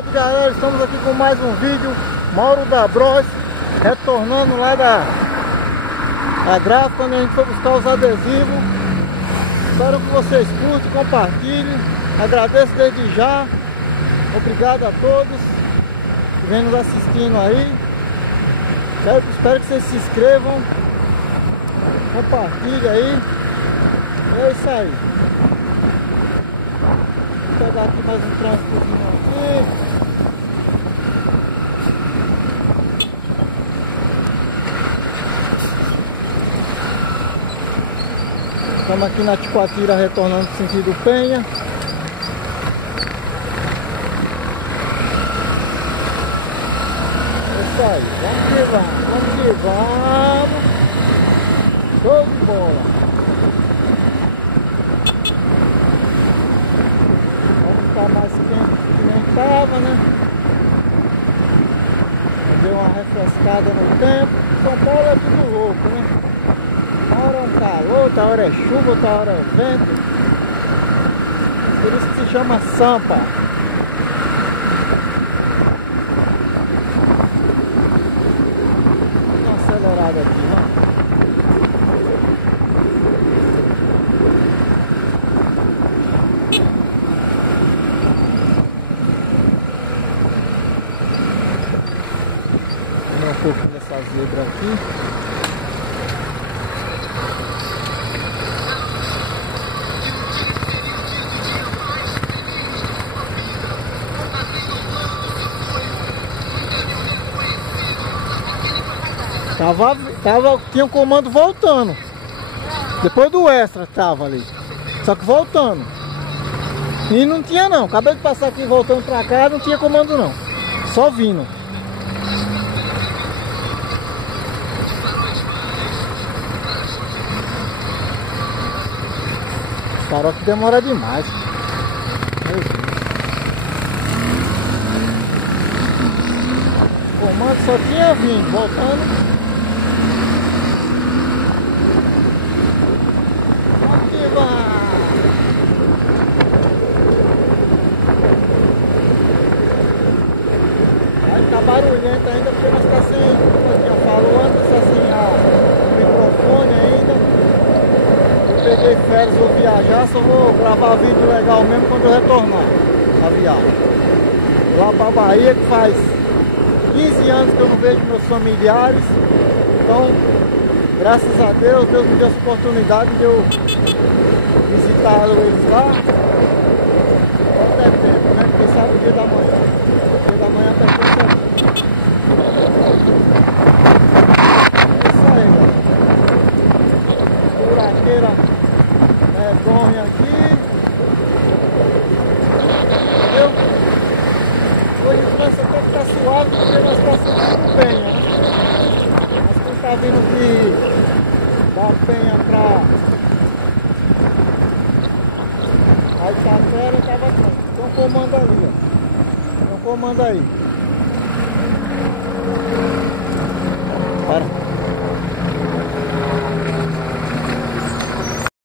Salve galera, estamos aqui com mais um vídeo. Mauro da Bros, retornando lá da gráfica onde a gente foi buscar os adesivos. Espero que vocês curtam, compartilhem. Agradeço desde já. Obrigado a todos que vêm nos assistindo aí. Espero que vocês se inscrevam, compartilhem aí. É isso aí. Vou pegar aqui mais um trânsitozinho aqui. Estamos aqui na Ticoatira retornando no sentido Penha. É isso aí, vamos que vamos. Show de bola. Vamos ficar mais quente que nem estava, né? Deu uma refrescada no tempo. São Paulo é tudo louco, né? Uma hora é um calor, outra hora é chuva, outra hora é vento. Por isso que se chama Sampa. Vou dar uma acelerada aqui, né? Vou dar um pouco dessa zebra aqui. Tinha um comando voltando. Depois do extra tava ali. Só que voltando. E não tinha não. Acabei de passar aqui voltando pra cá, não tinha comando não. Só vindo. Farol que demora demais. O comando só tinha vindo, voltando. Aí tá barulhento ainda porque nós tá sem, como eu tinha falado antes, tá sem o microfone ainda. Eu peguei férias, vou viajar, só vou gravar vídeo legal mesmo quando eu retornar a viagem. Lá pra Bahia, que faz 15 anos que eu não vejo meus familiares. Então, graças a Deus, Deus me deu essa oportunidade de eu visitar eles lá. Quanto é tempo, né? Quem sabe o dia da manhã. O dia da manhã tá aqui. É isso aí, galera. Buraqueira dorme aqui. Entendeu? Hoje o trânsito até que tá suave porque nós passamos por Penha, né? Mas quem tá vindo da Penha pra a Itaquera tava aqui. Tem um comando ali, ó. Tem um comando aí. Para.